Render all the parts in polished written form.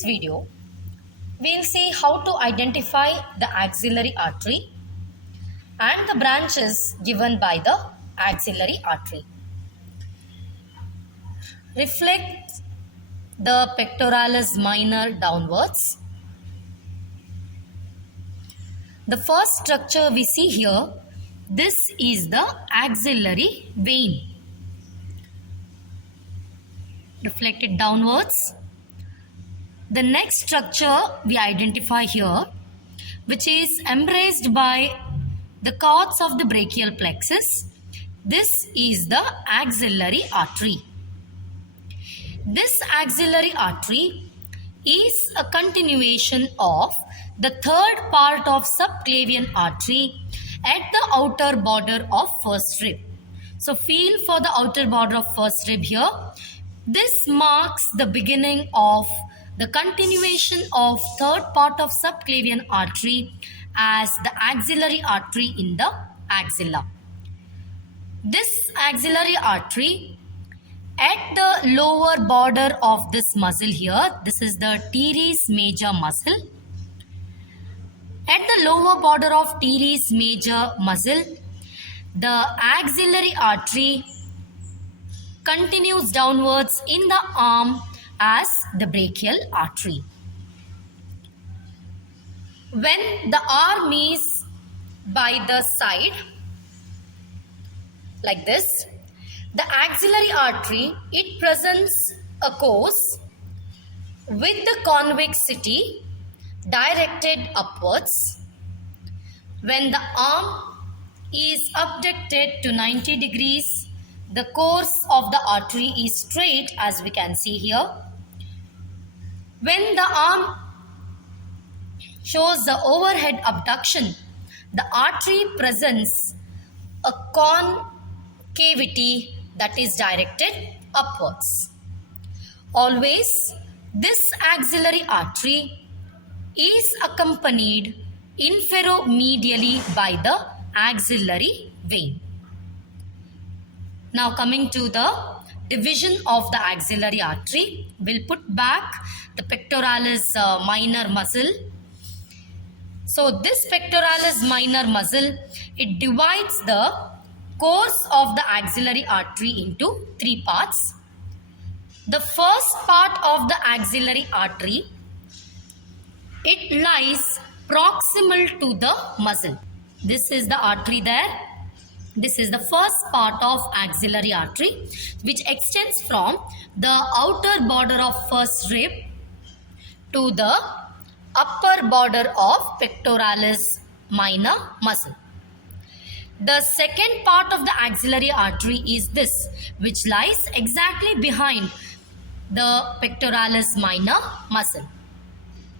this video, we'll see how to identify the axillary artery and the branches given by the axillary artery. Reflect the pectoralis minor downwards. The first structure we see here, this is the axillary vein. Reflect it downwards. The next structure we identify here, which is embraced by the cords of the brachial plexus. This is the axillary artery. This axillary artery is a continuation of the third part of subclavian artery at the outer border of first rib. So feel for the outer border of first rib here. This marks the beginning of the continuation of third part of subclavian artery as the axillary artery in the axilla. This axillary artery at the lower border of this muscle here, this is the teres major muscle. At the lower border of teres major muscle, the axillary artery continues downwards in the arm as the brachial artery. When the arm is by the side, like this, the axillary artery, it presents a course with the convexity directed upwards. When the arm is abducted to 90 degrees, the course of the artery is straight, as we can see here. When the arm shows the overhead abduction, the artery presents a concavity that is directed upwards. Always, this axillary artery is accompanied inferomedially by the axillary vein. Now coming to the division of the axillary artery, we'll put back the pectoralis minor muscle. So this pectoralis minor muscle, it divides the course of the axillary artery into three parts. The first part of the axillary artery, it lies proximal to the muscle. This is the artery there. This is the first part of axillary artery, which extends from the outer border of first rib to the upper border of pectoralis minor muscle. The second part of the axillary artery is this, which lies exactly behind the pectoralis minor muscle.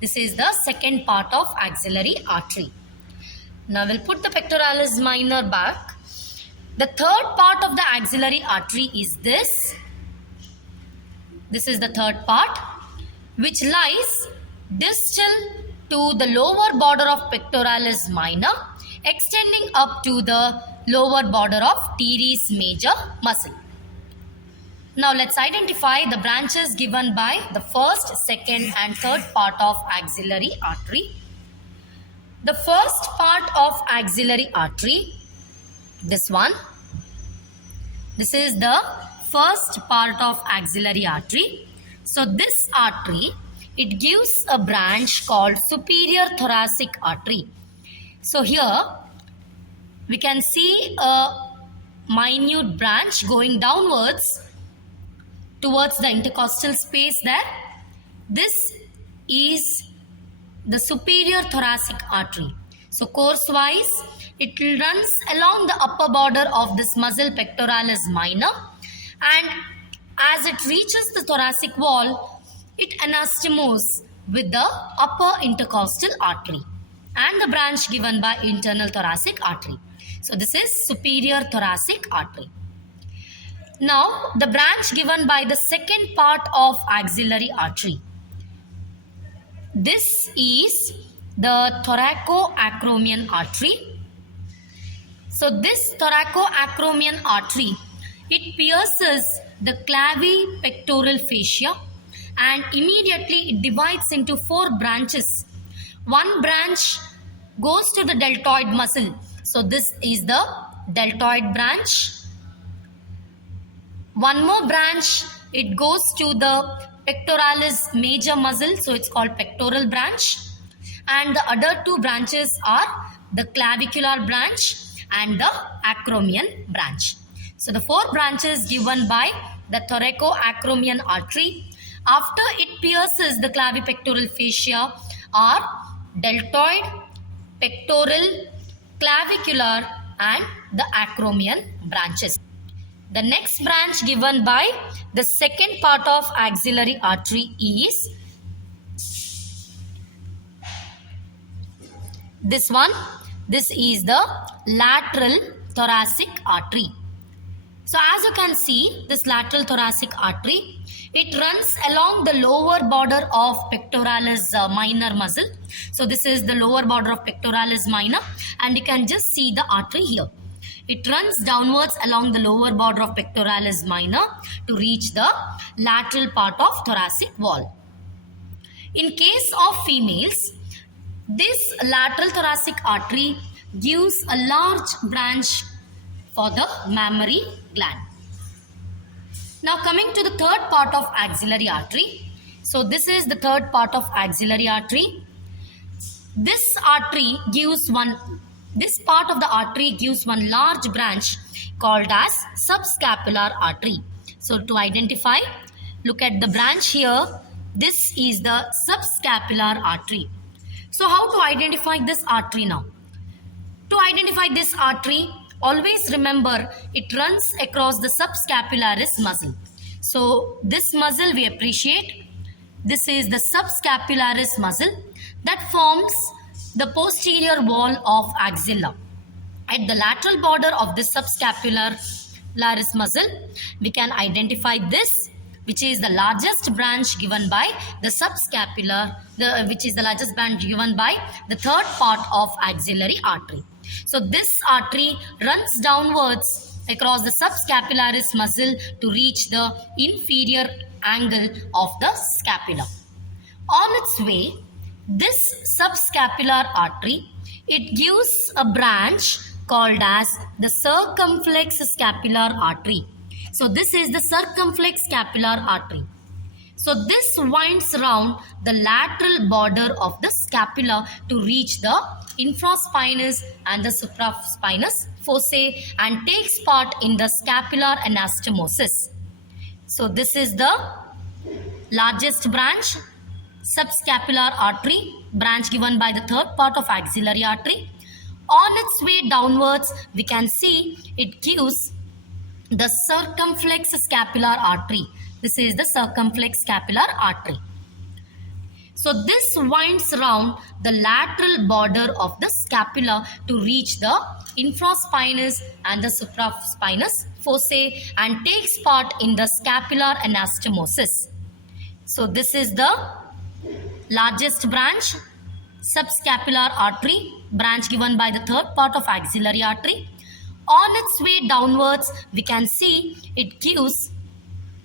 This is the second part of axillary artery. Now we'll put the pectoralis minor back. The third part of the axillary artery is this. This is the third part, which lies distal to the lower border of pectoralis minor, extending up to the lower border of teres major muscle. Now let's identify the branches given by the first, second and third part of axillary artery. The first part of axillary artery, this one. This is the first part of axillary artery. So this artery, it gives a branch called superior thoracic artery. So here we can see a minute branch going downwards towards the intercostal space there. This is the superior thoracic artery. So course wise, it runs along the upper border of this muscle pectoralis minor, and as it reaches the thoracic wall, it anastomoses with the upper intercostal artery and the branch given by internal thoracic artery. So this is superior thoracic artery. Now the branch given by the second part of axillary artery. This is the thoracoacromial artery. So this thoracoacromial artery, it pierces the clavipectoral fascia and immediately it divides into 4 branches. One branch goes to the deltoid muscle. So this is the deltoid branch. One more branch, it goes to the pectoralis major muscle, so it's called pectoral branch. And the other 2 branches are the clavicular branch and the acromion branch. So the 4 branches given by the thoracoacromion artery after it pierces the clavipectoral fascia are deltoid, pectoral, clavicular and the acromion branches. The next branch given by the second part of axillary artery is this one. This is the lateral thoracic artery. So as you can see, this lateral thoracic artery, it runs along the lower border of pectoralis minor muscle. So this is the lower border of pectoralis minor, and you can just see the artery here. It runs downwards along the lower border of pectoralis minor to reach the lateral part of thoracic wall. In case of females, this lateral thoracic artery gives a large branch for the mammary gland. Now coming to the third part of axillary artery. So this is the third part of axillary artery. This part of the artery gives one large branch called as subscapular artery. So to identify, look at the branch here. This is the subscapular artery. So how to identify this artery now? To identify this artery, always remember it runs across the subscapularis muscle. So this muscle we appreciate. This is the subscapularis muscle that forms the posterior wall of axilla. At the lateral border of this subscapularis muscle, we can identify this, which is the largest branch given by the subscapular, which is the largest branch given by the third part of axillary artery. So this artery runs downwards across the subscapularis muscle to reach the inferior angle of the scapula. On its way, this subscapular artery, it gives a branch called as the circumflex scapular artery. So this is the circumflex scapular artery. So this winds around the lateral border of the scapula to reach the infraspinous and the supraspinous fossae and takes part in the scapular anastomosis. So this is the largest branch, subscapular artery, branch given by the third part of axillary artery. On its way downwards, we can see it gives the circumflex scapular artery. This is the circumflex scapular artery. So this winds around the lateral border of the scapula to reach the infraspinous and the supraspinous fossae and takes part in the scapular anastomosis. So this is the largest branch, subscapular artery, branch given by the third part of axillary artery. On its way downwards, we can see it gives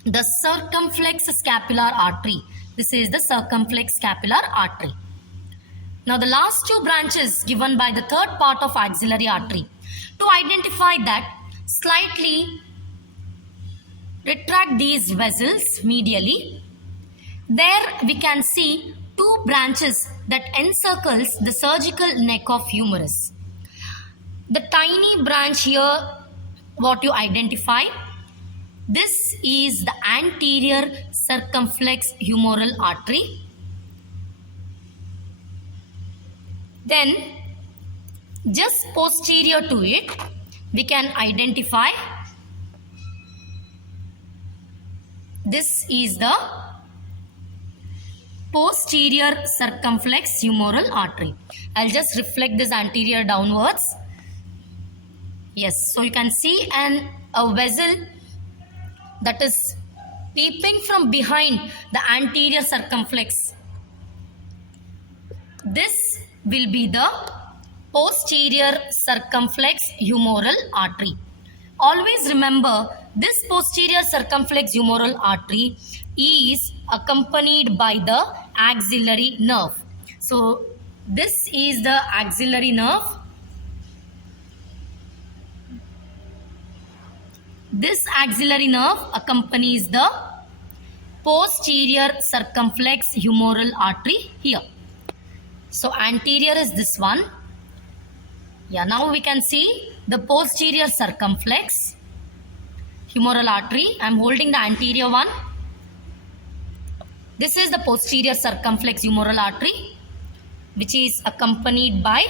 the circumflex scapular artery. This is the circumflex scapular artery. Now the last 2 branches given by the third part of axillary artery. To identify that, slightly retract these vessels medially. There we can see 2 branches that encircles the surgical neck of humerus. The tiny branch here, what you identify, this is the anterior circumflex humoral artery. Then just posterior to it, we can identify this is the posterior circumflex humoral artery. I'll just reflect this anterior downwards. Yes, so you can see a vessel that is peeping from behind the anterior circumflex. This will be the posterior circumflex humoral artery. Always remember, this posterior circumflex humoral artery is accompanied by the axillary nerve. So this is the axillary nerve. This axillary nerve accompanies the posterior circumflex humoral artery here. So anterior is this one. Yeah, now we can see the posterior circumflex humoral artery. I am holding the anterior one. This is the posterior circumflex humoral artery, which is accompanied by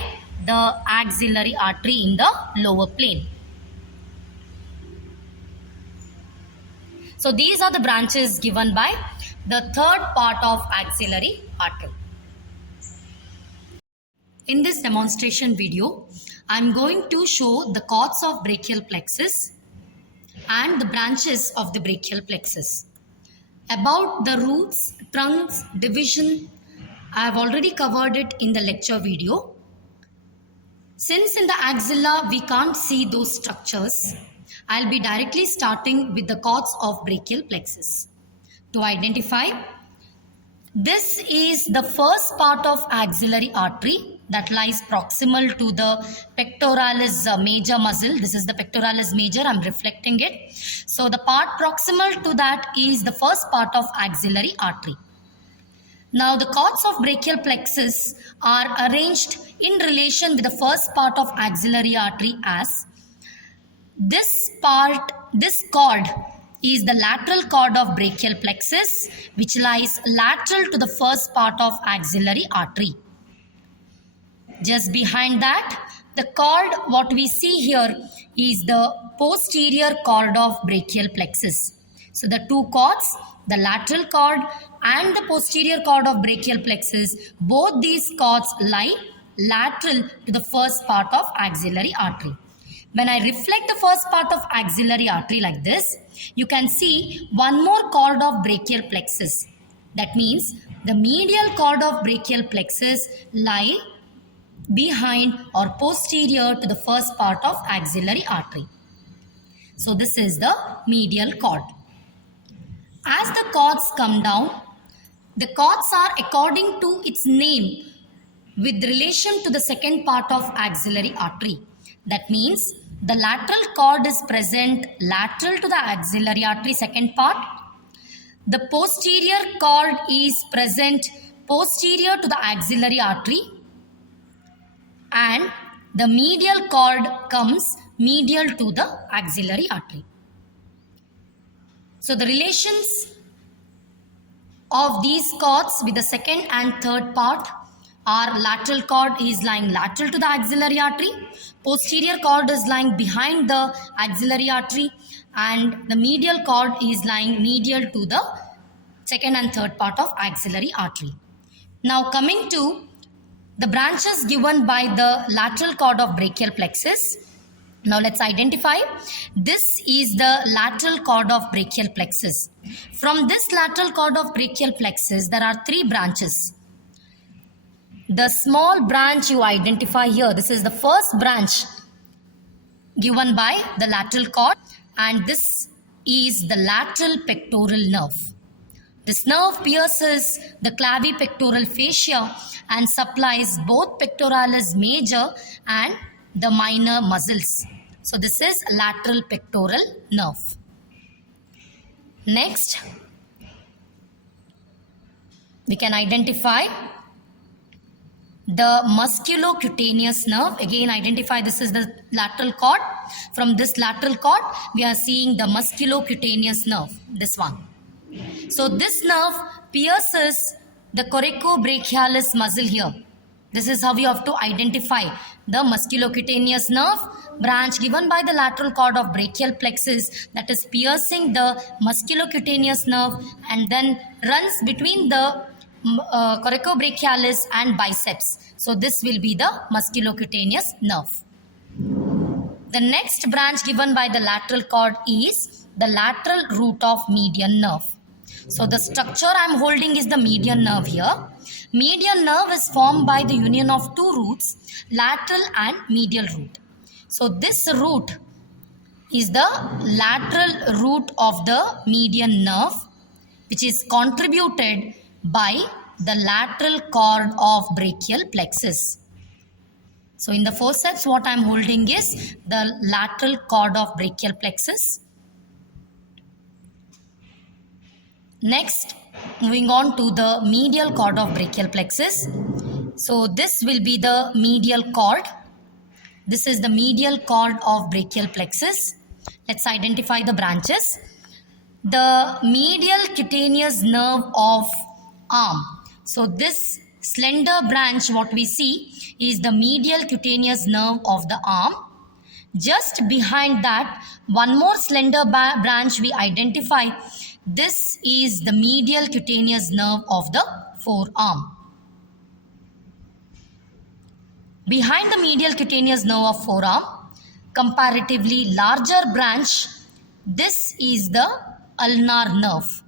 the axillary artery in the lower plane. So these are the branches given by the third part of axillary artery. In this demonstration video, I am going to show the cords of brachial plexus and the branches of the brachial plexus. About the roots, trunks, division, I have already covered it in the lecture video. Since in the axilla we can't see those structures, I'll be directly starting with the cords of brachial plexus. To identify, this is the first part of axillary artery that lies proximal to the pectoralis major muscle. This is the pectoralis major, I'm reflecting it. So the part proximal to that is the first part of axillary artery. Now the cords of brachial plexus are arranged in relation with the first part of axillary artery as this cord is the lateral cord of brachial plexus, which lies lateral to the first part of axillary artery. Just behind that, the cord what we see here is the posterior cord of brachial plexus. So the two cords, the lateral cord and the posterior cord of brachial plexus, both these cords lie lateral to the first part of axillary artery. When I reflect the first part of axillary artery like this, you can see one more cord of brachial plexus. That means the medial cord of brachial plexus lie behind or posterior to the first part of axillary artery. So this is the medial cord. As the cords come down, the cords are according to its name with relation to the second part of axillary artery. That means the lateral cord is present lateral to the axillary artery second part. The posterior cord is present posterior to the axillary artery. And the medial cord comes medial to the axillary artery. So the relations of these cords with the second and third part are lateral cord is lying lateral to the axillary artery, posterior cord is lying behind the axillary artery, and the medial cord is lying medial to the second and third part of axillary artery. Now coming to the branches given by the lateral cord of brachial plexus. Now let's identify. This is the lateral cord of brachial plexus. From this lateral cord of brachial plexus, there are three branches. The small branch you identify here, this is the first branch given by the lateral cord, and this is the lateral pectoral nerve. This nerve pierces the clavipectoral fascia and supplies both pectoralis major and the minor muscles. So this is lateral pectoral nerve. Next, we can identify the musculocutaneous nerve. Again, identify this is the lateral cord. From this lateral cord, we are seeing the musculocutaneous nerve, this one. So this nerve pierces the coracobrachialis muscle here. This is how we have to identify the musculocutaneous nerve branch given by the lateral cord of brachial plexus that is piercing the musculocutaneous nerve and then runs between the coracobrachialis and biceps. So this will be the musculocutaneous nerve. The next branch given by the lateral cord is the lateral root of median nerve. So the structure I am holding is the median nerve here. Median nerve is formed by the union of two roots, lateral and medial root. So this root is the lateral root of the median nerve, which is contributed by the lateral cord of brachial plexus. So in the forceps, what I am holding is the lateral cord of brachial plexus. Next, moving on to the medial cord of brachial plexus. So this will be the medial cord. This is the medial cord of brachial plexus. Let's identify the branches. The medial cutaneous nerve of arm. So this slender branch, what we see is the medial cutaneous nerve of the arm. Just behind that, one more slender branch we identify. This is the medial cutaneous nerve of the forearm. Behind the medial cutaneous nerve of forearm, comparatively larger branch, this is the ulnar nerve.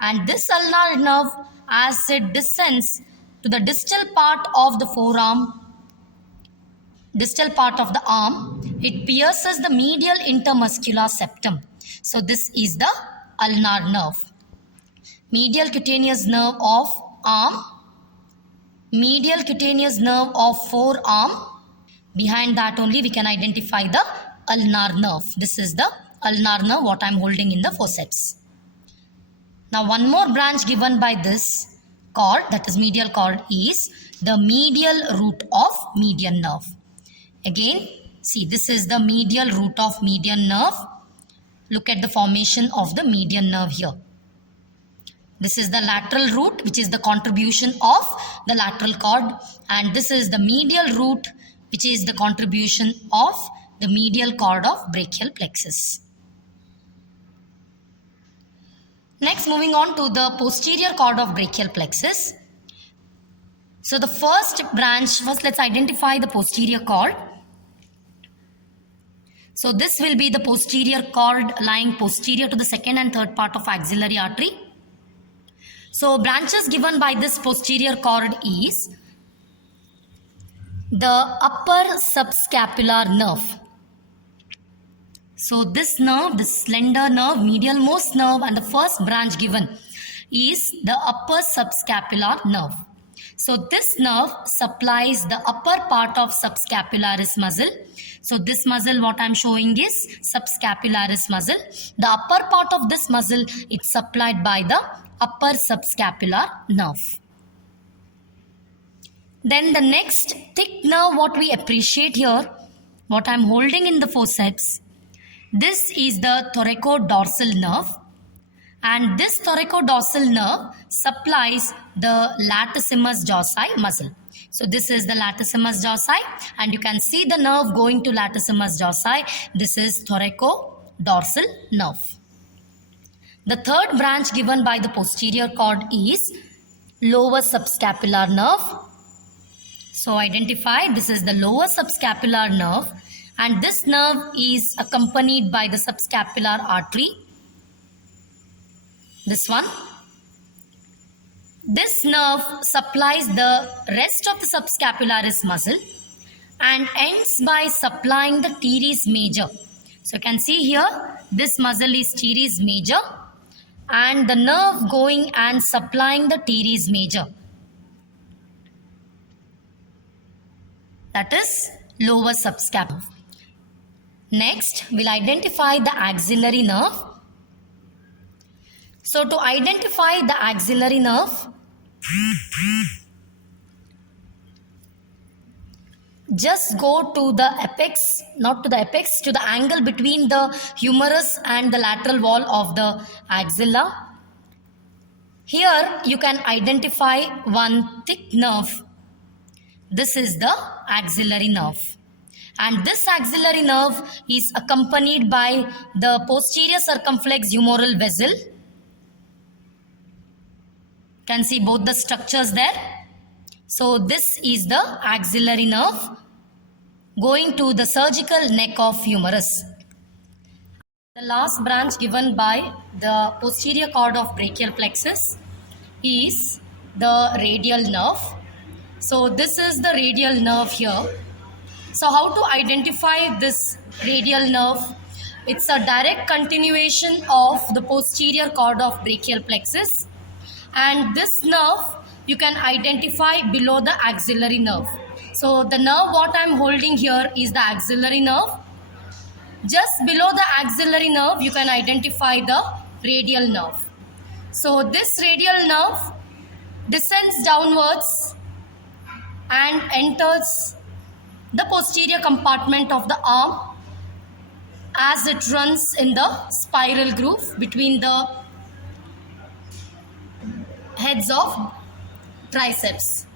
And this ulnar nerve, as it descends to the distal part of the forearm, distal part of the arm, it pierces the medial intermuscular septum. So this is the ulnar nerve. Medial cutaneous nerve of arm, medial cutaneous nerve of forearm. Behind that only we can identify the ulnar nerve. This is the ulnar nerve what I am holding in the forceps. Now one more branch given by this cord, that is medial cord, is the medial root of median nerve. Again, see, this is the medial root of median nerve. Look at the formation of the median nerve here. This is the lateral root, which is the contribution of the lateral cord, and this is the medial root, which is the contribution of the medial cord of brachial plexus. Next, moving on to the posterior cord of brachial plexus. So the first branch, first let's identify the posterior cord. So this will be the posterior cord lying posterior to the second and third part of axillary artery. So branches given by this posterior cord is the upper subscapular nerve. So this nerve, this slender nerve, medial most nerve, and the first branch given is the upper subscapular nerve. So this nerve supplies the upper part of subscapularis muscle. So this muscle what I am showing is subscapularis muscle. The upper part of this muscle is supplied by the upper subscapular nerve. Then the next thick nerve what we appreciate here, what I am holding in the forceps, this is the thoracodorsal nerve, and this thoracodorsal nerve supplies the latissimus dorsi muscle. So this is the latissimus dorsi, and you can see the nerve going to latissimus dorsi. This is thoracodorsal nerve. The third branch given by the posterior cord is lower subscapular nerve. So identify, this is the lower subscapular nerve, and this nerve is accompanied by the subscapular artery. This one. This nerve supplies the rest of the subscapularis muscle and ends by supplying the teres major. So you can see here, this muscle is teres major, and the nerve going and supplying the teres major. That is lower subscapular. Next, we'll identify the axillary nerve. So to identify the axillary nerve, just go to the apex, not to the apex, to the angle between the humerus and the lateral wall of the axilla. Here you can identify one thick nerve. This is the axillary nerve. And this axillary nerve is accompanied by the posterior circumflex humoral vessel. Can see both the structures there. So this is the axillary nerve going to the surgical neck of humerus. The last branch given by the posterior cord of brachial plexus is the radial nerve. So this is the radial nerve here. So how to identify this radial nerve? It's a direct continuation of the posterior cord of brachial plexus, and this nerve you can identify below the axillary nerve. So the nerve what I'm holding here is the axillary nerve. Just below the axillary nerve you can identify the radial nerve. So this radial nerve descends downwards and enters the posterior compartment of the arm as it runs in the spiral groove between the heads of triceps.